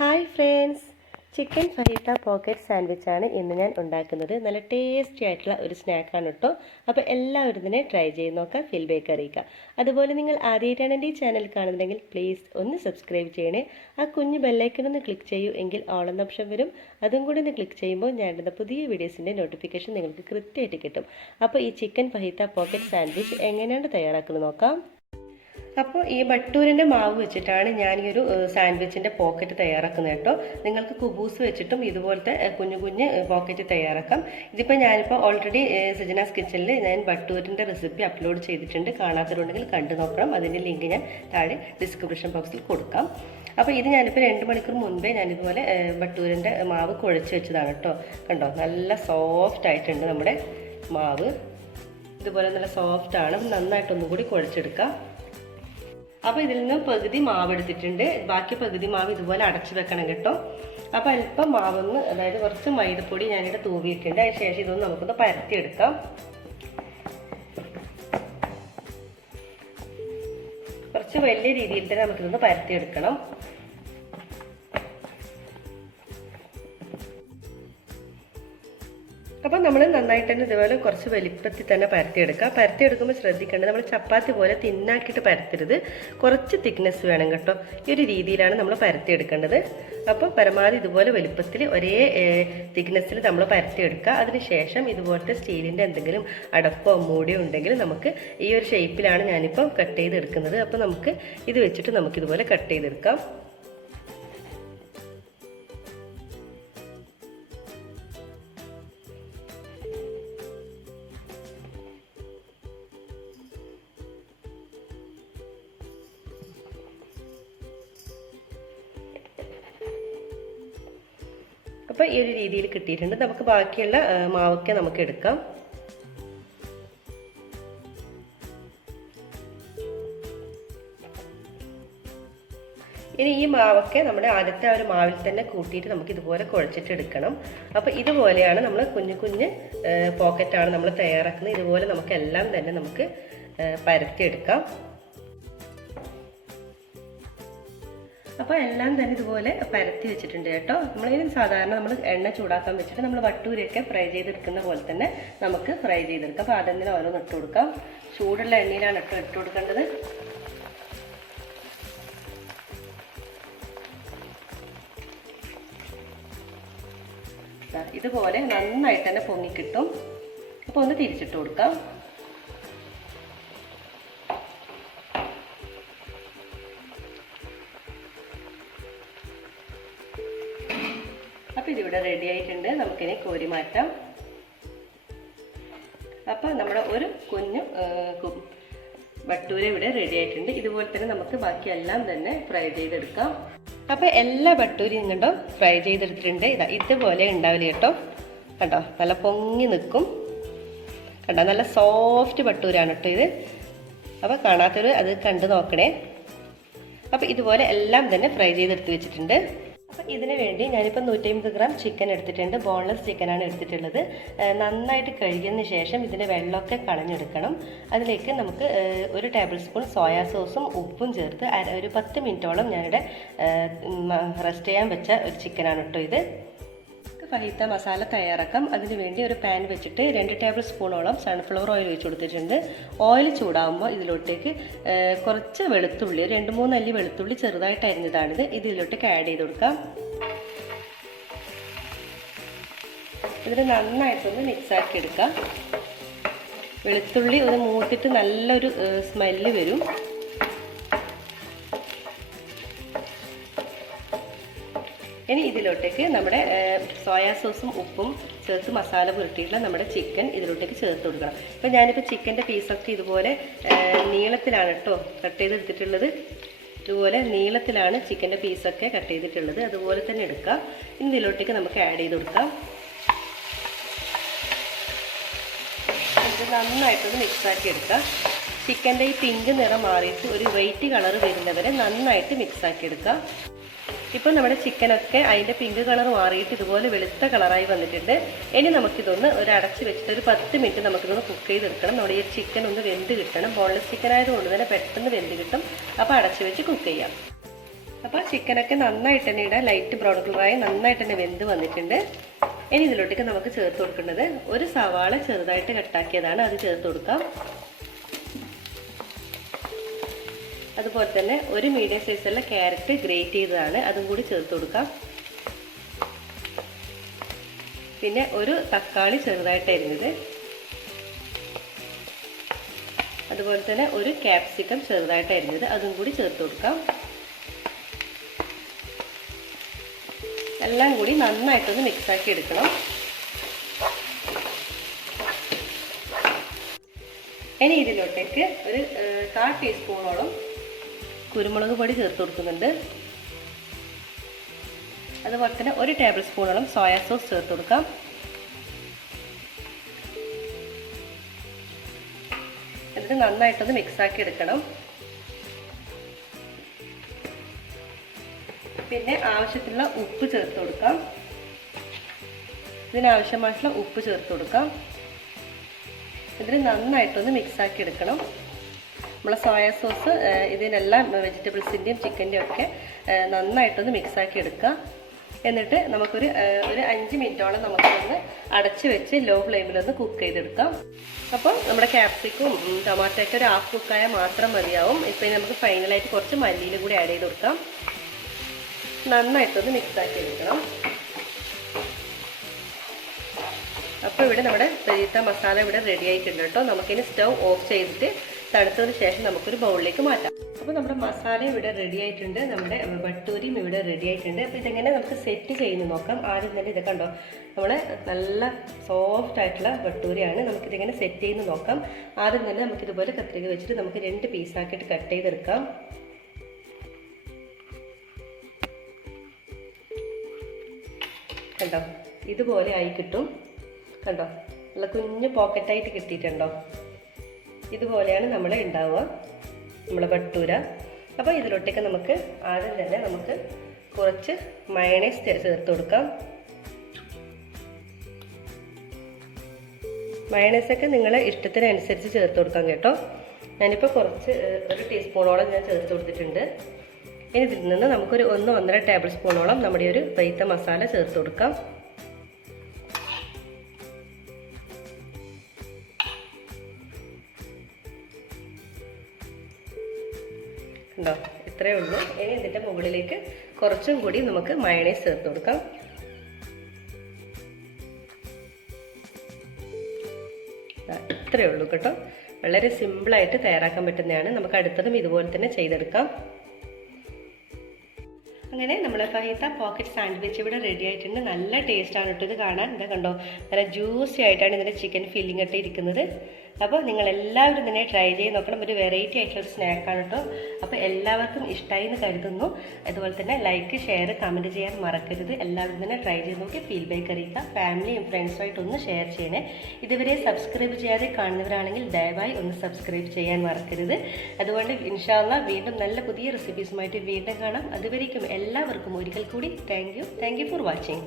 Hi friends, chicken ഫഹീത്ത pocket സാൻഡ്വിച്ചാണ് ഇന്ന് ഞാൻ ഉണ്ടാക്കുന്നത്. നല്ല ടേസ്റ്റി ആയിട്ടുള്ള ഒരു സ്നാക്കാണ് കേട്ടോ. അപ്പോൾ എല്ലാവരും ഇതിനെ ട്രൈ ചെയ്ത് നോക്കാം, ഫീഡ്ബാക്ക് അറിയിക്കുക. അതുപോലെ നിങ്ങൾ ആദ്യമായിട്ടാണ് എൻ്റെ ഈ ചാനൽ കാണുന്നുണ്ടെങ്കിൽ പ്ലീസ് ഒന്ന് സബ്സ്ക്രൈബ് ചെയ്യണേ. ആ കുഞ്ഞ് ബെല്ലൈക്കൺ ഒന്ന് ക്ലിക്ക് ചെയ്യൂ, എങ്കിൽ ഓൾ എന്ന ഓപ്ഷൻ വരും. അതും കൂടി ഒന്ന് ക്ലിക്ക് ചെയ്യുമ്പോൾ ഞാൻ ഇടുന്ന പുതിയ വീഡിയോസിൻ്റെ നോട്ടിഫിക്കേഷൻ നിങ്ങൾക്ക് കൃത്യമായിട്ട് കിട്ടും. അപ്പോൾ ഈ ചിക്കൻ ഫഹീത്ത പോക്കറ്റ് സാൻഡ്വിച്ച് എങ്ങനെയാണ് തയ്യാറാക്കുന്നത് നോക്കാം. അപ്പോൾ ഈ ബട്ടൂരിൻ്റെ മാവ് വെച്ചിട്ടാണ് ഞാൻ ഈ ഒരു സാൻഡ്വിച്ചിൻ്റെ പോക്കറ്റ് തയ്യാറാക്കുന്നത് കേട്ടോ. നിങ്ങൾക്ക് കുബൂസ് വെച്ചിട്ടും ഇതുപോലത്തെ കുഞ്ഞു കുഞ്ഞ് പോക്കറ്റ് തയ്യാറാക്കാം. ഇതിപ്പോൾ ഞാനിപ്പോൾ ഓൾറെഡി സജിനാസ് കിച്ചണിൽ ഞാൻ ബട്ടൂരിൻ്റെ റെസിപ്പി അപ്ലോഡ് ചെയ്തിട്ടുണ്ട്. കാണാത്തവരുണ്ടെങ്കിൽ കണ്ടു നോക്കണം. അതിൻ്റെ ലിങ്ക് ഞാൻ താഴെ ഡിസ്ക്രിപ്ഷൻ ബോക്സിൽ കൊടുക്കാം. അപ്പോൾ ഇത് ഞാനിപ്പോൾ 2 മണിക്കൂർ മുൻപേ ഞാനിതുപോലെ ബട്ടൂരിൻ്റെ മാവ് കുഴച്ച് വെച്ചതാണ് കേട്ടോ. കണ്ടോ, നല്ല സോഫ്റ്റ് ആയിട്ടുണ്ട് നമ്മുടെ മാവ്. ഇതുപോലെ നല്ല സോഫ്റ്റാണ്. നന്നായിട്ടൊന്നും കൂടി കുഴച്ചെടുക്കാം. അപ്പോൾ ഇതിൽ നിന്ന് പകുതി മാവ് എടുത്തിട്ടുണ്ട്. ബാക്കി പകുതി മാവ് ഇതുപോലെ അടച്ചു വെക്കണം കേട്ടോ. അപ്പോൾ അല്പം മാവൊന്ന്, അതായത് കുറച്ച് മൈദപ്പൊടി ഞാനിവിടെ തൂവിയിട്ടുണ്ട്. അതിന് ശേഷം ഇതൊന്ന് നമുക്കൊന്ന് പരത്തിയെടുക്കാം. കുറച്ച് വലിയ രീതിയിൽ തന്നെ നമുക്കിതൊന്ന് പരത്തിയെടുക്കണം. അപ്പോൾ നമ്മൾ നന്നായിട്ട് തന്നെ ഇതുപോലെ കുറച്ച് വലിപ്പത്തിൽ തന്നെ പരത്തിയെടുക്കുക. പരത്തിയെടുക്കുമ്പോൾ ശ്രദ്ധിക്കേണ്ടത്, നമ്മൾ ചപ്പാത്തി പോലെ തിന്നാക്കിയിട്ട് പരത്തരുത്. കുറച്ച് തിക്നെസ് വേണം കേട്ടോ. ഈ ഒരു രീതിയിലാണ് നമ്മൾ പരത്തിയെടുക്കേണ്ടത്. അപ്പോൾ പരമാവധി ഇതുപോലെ വലിപ്പത്തിൽ ഒരേ തിക്നെസ്സിൽ നമ്മൾ പരത്തിയെടുക്കുക. അതിനുശേഷം ഇതുപോലത്തെ സ്റ്റീലിൻ്റെ എന്തെങ്കിലും അടപ്പോ മൂടിയോ ഉണ്ടെങ്കിൽ നമുക്ക് ഈ ഒരു ഷേപ്പിലാണ് ഞാനിപ്പോൾ കട്ട് ചെയ്തെടുക്കുന്നത്. അപ്പോൾ നമുക്ക് ഇത് വെച്ചിട്ട് നമുക്കിതുപോലെ കട്ട് ചെയ്തെടുക്കാം. അപ്പോൾ ഈ ഒരു രീതിയിൽ കിട്ടിയിട്ടുണ്ട്. നമുക്ക് ബാക്കിയുള്ള മാവൊക്കെ നമുക്ക് എടുക്കാം. ഇനി ഈ മാവൊക്കെ നമ്മുടെ ആദ്യത്തെ ആ ഒരു മാവിൽ തന്നെ കൂട്ടിയിട്ട് നമുക്ക് ഇതുപോലെ കുഴച്ചിട്ട് എടുക്കണം. അപ്പോൾ ഇതുപോലെയാണ് നമ്മൾ കുഞ്ഞു കുഞ്ഞ് പോക്കറ്റാണ് നമ്മൾ തയ്യാറാക്കുന്നത്. ഇതുപോലെ നമുക്ക് എല്ലാം തന്നെ നമുക്ക് പരത്തിയെടുക്കാം. അപ്പോൾ എല്ലാം തന്നെ ഇതുപോലെ പരത്തി വെച്ചിട്ടുണ്ട് കേട്ടോ. നമ്മളിതിന് സാധാരണ നമ്മൾ എണ്ണ ചൂടാക്കാൻ വെച്ചിട്ട് നമ്മൾ വട്ടൂരിയൊക്കെ ഫ്രൈ ചെയ്തെടുക്കുന്ന പോലെ തന്നെ നമുക്ക് ഫ്രൈ ചെയ്തെടുക്കാം. അപ്പോൾ അതിൽ ഓരോന്ന് ഇട്ട് കൊടുക്കാം. ചൂടുള്ള എണ്ണയിലാണ് ഇട്ട് കൊടുക്കേണ്ടത്. ഇതുപോലെ നന്നായിട്ട് തന്നെ പൊങ്ങിക്കിട്ടും. അപ്പോൾ ഒന്ന് തിരിച്ചിട്ട് കൊടുക്കാം. അപ്പോൾ ഇതിവിടെ റെഡി ആയിട്ടുണ്ട്. നമുക്കിനി കോരി മാറ്റാം. അപ്പോൾ നമ്മുടെ ഒരു കുഞ്ഞു ബട്ടൂര ഇവിടെ റെഡി ആയിട്ടുണ്ട്. ഇതുപോലെ തന്നെ നമുക്ക് ബാക്കിയെല്ലാം തന്നെ ഫ്രൈ ചെയ്തെടുക്കാം. അപ്പോൾ എല്ലാ ബട്ടൂരിയും കണ്ടോ ഫ്രൈ ചെയ്തെടുത്തിട്ടുണ്ട്. ഇതുപോലെ ഉണ്ടാവില്ല കേട്ടോ. കണ്ടോ, നല്ല പൊങ്ങി നിൽക്കും. കണ്ടോ, നല്ല സോഫ്റ്റ് ബട്ടൂരാണ് കേട്ടോ ഇത്. അപ്പോൾ കാണാത്തൊരു അത് കണ്ടു നോക്കണേ. അപ്പോൾ ഇതുപോലെ എല്ലാം തന്നെ ഫ്രൈ ചെയ്തെടുത്ത് വെച്ചിട്ടുണ്ട്. അപ്പോൾ ഇതിന് വേണ്ടി ഞാനിപ്പോൾ 150 ഗ്രാം ചിക്കൻ എടുത്തിട്ടുണ്ട്. ബോൺലെസ് ചിക്കനാണ് എടുത്തിട്ടുള്ളത്. നന്നായിട്ട് കഴുകിയതിന് ശേഷം ഇതിൻ്റെ വെള്ളമൊക്കെ കളഞ്ഞെടുക്കണം. അതിലേക്ക് നമുക്ക് 1 ടേബിൾ സ്പൂൺ സോയാ സോസും ഉപ്പും ചേർത്ത് ഒരു 10 മിനിറ്റോളം ഞാനിവിടെ റെസ്റ്റ് ചെയ്യാൻ വെച്ച ഒരു ചിക്കനാണ് കേട്ടോ ഇത്. ഫഹീത്ത മസാല തയ്യാറാക്കാം. അതിന് വേണ്ടി ഒരു പാൻ വെച്ചിട്ട് 2 ടേബിൾ സ്പൂണോളം സൺഫ്ലവർ ഓയിൽ ഒഴിച്ച് കൊടുത്തിട്ടുണ്ട്. ഓയിൽ ചൂടാകുമ്പോൾ ഇതിലോട്ടേക്ക് കുറച്ച് വെളുത്തുള്ളി, 2-3 അല്ലി വെളുത്തുള്ളി ചെറുതായിട്ട് അരിഞ്ഞതാണിത്, ഇതിലോട്ടേക്ക് ആഡ് ചെയ്ത് കൊടുക്കാം. ഇതിന് നന്നായിട്ടൊന്ന് മിക്സാക്കി എടുക്കാം. വെളുത്തുള്ളി ഒന്ന് മൂത്തിട്ട് നല്ലൊരു സ്മെല്ല് വരും. ഇനി ഇതിലോട്ടേക്ക് നമ്മുടെ സോയാ സോസും ഉപ്പും ചേർത്ത് മസാല പുരട്ടിയിട്ടുള്ള നമ്മുടെ ചിക്കൻ ഇതിലോട്ടേക്ക് ചേർത്ത് കൊടുക്കണം. അപ്പോൾ ഞാനിപ്പോൾ ചിക്കൻ്റെ പീസൊക്കെ ഇതുപോലെ നീളത്തിലാണ് കേട്ടോ കട്ട് ചെയ്തെടുത്തിട്ടുള്ളത്. ഇതുപോലെ നീളത്തിലാണ് ചിക്കൻ്റെ പീസൊക്കെ കട്ട് ചെയ്തിട്ടുള്ളത്. അതുപോലെ തന്നെ എടുക്കാം. ഇനി ഇതിലോട്ടേക്ക് നമുക്ക് ആഡ് ചെയ്ത് കൊടുക്കാം. ഇത് നന്നായിട്ടൊന്ന് മിക്സാക്കി എടുക്കാം. ചിക്കൻ്റെ ഈ പിങ്ക് നിറം മാറിയിട്ട് ഒരു വൈറ്റ് കളർ വരുന്നവരെ നന്നായിട്ട് മിക്സാക്കി എടുക്കാം. ഇപ്പോൾ നമ്മുടെ ചിക്കനൊക്കെ അതിൻ്റെ പിങ്ക് കളർ മാറിയിട്ട് ഇതുപോലെ വെളുത്ത കളറായി വന്നിട്ടുണ്ട്. ഇനി നമുക്കിതൊന്ന് അടച്ച് വെച്ചിട്ട് ഒരു 10 മിനിറ്റ് നമുക്കിതൊന്ന് കുക്ക് ചെയ്തെടുക്കണം. നമ്മുടെ ഈ ചിക്കൻ ഒന്ന് വെന്ത് കിട്ടണം. ബോൺലെസ് ചിക്കൻ ആയതുകൊണ്ട് തന്നെ പെട്ടെന്ന് വെന്ത് കിട്ടും. അപ്പോൾ അടച്ച് വെച്ച് കുക്ക് ചെയ്യാം. അപ്പോൾ ചിക്കനൊക്കെ നന്നായിട്ട് തന്നെ ഇടാം. ലൈറ്റ് ബ്രൗൺ കളറായി നന്നായിട്ട് തന്നെ വെന്ത് വന്നിട്ടുണ്ട്. ഇനി ഇതിലോട്ടേക്ക് നമുക്ക് ചേർത്ത് കൊടുക്കേണ്ടത് ഒരു സവാള ചെറുതായിട്ട് കട്ടാക്കിയതാണ്, അത് ചേർത്ത് കൊടുക്കാം. അതുപോലെ തന്നെ ഒരു മീഡിയം സൈസുള്ള ക്യാരറ്റ് ഗ്രേറ്റ് ചെയ്തതാണ്, അതും കൂടി ചേർത്ത് കൊടുക്കാം. പിന്നെ ഒരു തക്കാളി ചെറുതായിട്ട് അരിഞ്ഞത്, അതുപോലെ തന്നെ ഒരു ക്യാപ്സിക്കം ചെറുതായിട്ട് അരിഞ്ഞത്, അതും കൂടി ചേർത്ത് കൊടുക്കാം. എല്ലാം കൂടി നന്നായിട്ടൊന്ന് മിക്സാക്കി എടുക്കണം. ഇനി ഇതിലോട്ടേക്ക് ഒരു 1/4 ടീസ്പൂണോളം കുരുമുളക് പൊടി ചേർത്ത് കൊടുക്കുന്നുണ്ട്. അതുപോലെ തന്നെ 1 ടേബിൾ സ്പൂണോളം സോയാ സോസ് ചേർത്ത് കൊടുക്കാം. എന്നിട്ട് നന്നായിട്ടൊന്ന് മിക്സാക്കി എടുക്കണം. പിന്നെ ആവശ്യത്തിനുള്ള ഉപ്പ് ചേർത്ത് കൊടുക്കാം. ഇതിനാവശ്യമായിട്ടുള്ള ഉപ്പ് ചേർത്ത് കൊടുക്കാം. ഇതിന് നന്നായിട്ടൊന്ന് മിക്സാക്കി എടുക്കണം. നമ്മളെ സോയാ സോസ് ഇതിനെല്ലാം വെജിറ്റബിൾസിൻ്റെയും ചിക്കൻ്റെയും ഒക്കെ നന്നായിട്ടൊന്ന് മിക്സാക്കി എടുക്കുക. എന്നിട്ട് നമുക്കൊരു 5 മിനിറ്റോളം നമുക്കൊന്ന് അടച്ച് വെച്ച് ലോ ഫ്ലെയിമിലൊന്ന് കുക്ക് ചെയ്തെടുക്കാം. അപ്പോൾ നമ്മുടെ ക്യാപ്സിക്കും ടൊമാറ്റോയൊക്കെ ഒരു ഹാഫ് കുക്കായാൽ മാത്രം മതിയാവും. ഇപ്പം നമുക്ക് ഫൈനലായിട്ട് കുറച്ച് മല്ലിയിലും കൂടി ആഡ് ചെയ്ത് കൊടുക്കാം. നന്നായിട്ടൊന്ന് മിക്സാക്കി എടുക്കണം. അപ്പോൾ ഇവിടെ നമ്മുടെ ഫഹീത്ത മസാല ഇവിടെ റെഡി ആയിട്ടുണ്ട് കേട്ടോ. നമുക്കിനി സ്റ്റൗ ഓഫ് ചെയ്തിട്ട് തണുത്തതിന് ശേഷം നമുക്കൊരു ബൗളിലേക്ക് മാറ്റാം. അപ്പോൾ നമ്മുടെ മസാല ഇവിടെ റെഡി ആയിട്ടുണ്ട്, നമ്മുടെ ഭട്ടൂരിയും ഇവിടെ റെഡി ആയിട്ടുണ്ട്. അപ്പോൾ ഇതെങ്ങനെ നമുക്ക് സെറ്റ് ചെയ്യുന്നു നോക്കാം. ആദ്യം തന്നെ ഇത് കണ്ടോ, നമ്മൾ നല്ല സോഫ്റ്റ് ആയിട്ടുള്ള ഭട്ടൂരിയാണ്. നമുക്കിതെങ്ങനെ സെറ്റ് ചെയ്യുന്നു നോക്കാം. ആദ്യം തന്നെ നമുക്കിതുപോലെ കത്രിക വെച്ചിട്ട് നമുക്ക് 2 പീസാക്കിയിട്ട് കട്ട് ചെയ്തെടുക്കാം. കണ്ടോ, ഇതുപോലെ ആയി കിട്ടും. കണ്ടോ, നല്ല കുഞ്ഞു പോക്കറ്റായിട്ട് കിട്ടിയിട്ടുണ്ടോ. ഇതുപോലെയാണ് നമ്മൾ ഉണ്ടാവുക നമ്മളെ ഭട്ടൂര. അപ്പോൾ ഇതിലോട്ടേക്ക് നമുക്ക് ആദ്യം തന്നെ നമുക്ക് കുറച്ച് മയണൈസ് ചേർത്ത് കൊടുക്കാം. മയണൈസൊക്കെ നിങ്ങളെ ഇഷ്ടത്തിനനുസരിച്ച് ചേർത്ത് കൊടുക്കാം കേട്ടോ. ഞാനിപ്പോൾ കുറച്ച് 1 ടീസ്പൂണോളം ഞാൻ ചേർത്ത് കൊടുത്തിട്ടുണ്ട്. ഇനി ഇതിൽ നിന്ന് നമുക്കൊരു 1-1.5 ടേബിൾ സ്പൂണോളം നമ്മുടെ ഒരു ഫഹീത്ത മസാല ചേർത്ത് കൊടുക്കാം. ഉണ്ടോ, ഇത്രയേ ഉള്ളൂ. ഇനി ഇതിൻ്റെ മുകളിലേക്ക് കുറച്ചും കൂടി നമുക്ക് മയണൈസ് ചേർത്ത് കൊടുക്കാം. ഇത്രയേ ഉള്ളൂ കേട്ടോ. വളരെ സിമ്പിളായിട്ട് തയ്യാറാക്കാൻ പറ്റുന്നതാണ്. നമുക്ക് അടുത്തതും ഇതുപോലെ തന്നെ ചെയ്തെടുക്കാം. അങ്ങനെ നമ്മൾ ഫഹീത്ത പോക്കറ്റ് സാൻഡ്വിച്ച് ഇവിടെ റെഡി ആയിട്ടുണ്ട്. നല്ല ടേസ്റ്റാണ് കേട്ടോ ഇത് കാണാൻ. ഇതാ കണ്ടോ, നല്ല ജ്യൂസി ആയിട്ടാണ് ഇതിൻ്റെ ചിക്കൻ ഫില്ലിംഗ് ഒക്കെ ഇരിക്കുന്നത്. അപ്പോൾ നിങ്ങൾ എല്ലാവരും തന്നെ ട്രൈ ചെയ്ത് നോക്കണം. ഒരു വെറൈറ്റി ആയിട്ടുള്ള ഒരു സ്നാക്കാണ് കേട്ടോ. അപ്പോൾ എല്ലാവർക്കും ഇഷ്ടമായി എന്ന് കരുതുന്നു. അതുപോലെ തന്നെ ലൈക്ക്, ഷെയർ, കമൻറ്റ് ചെയ്യാൻ മറക്കരുത്. എല്ലാവരും തന്നെ ട്രൈ ചെയ്ത് നോക്കി ഫീഡ്ബാക്ക് അറിയിക്കുക. ഫാമിലിയും ഫ്രണ്ട്സുമായിട്ട് ഒന്ന് ഷെയർ ചെയ്യണേ. ഇതുവരെ സബ്സ്ക്രൈബ് ചെയ്യാതെ കാണുന്നവരാണെങ്കിൽ ദയവായി ഒന്ന് സബ്സ്ക്രൈബ് ചെയ്യാൻ മറക്കരുത്. അതുകൊണ്ട് ഇൻഷാ അല്ലാഹ് വീണ്ടും നല്ല പുതിയ റെസിപ്പീസുമായിട്ട് വീണ്ടും കാണാം. അതുവരേക്കും എല്ലാവർക്കും ഒരിക്കൽ കൂടി താങ്ക് യു ഫോർ വാച്ചിങ്.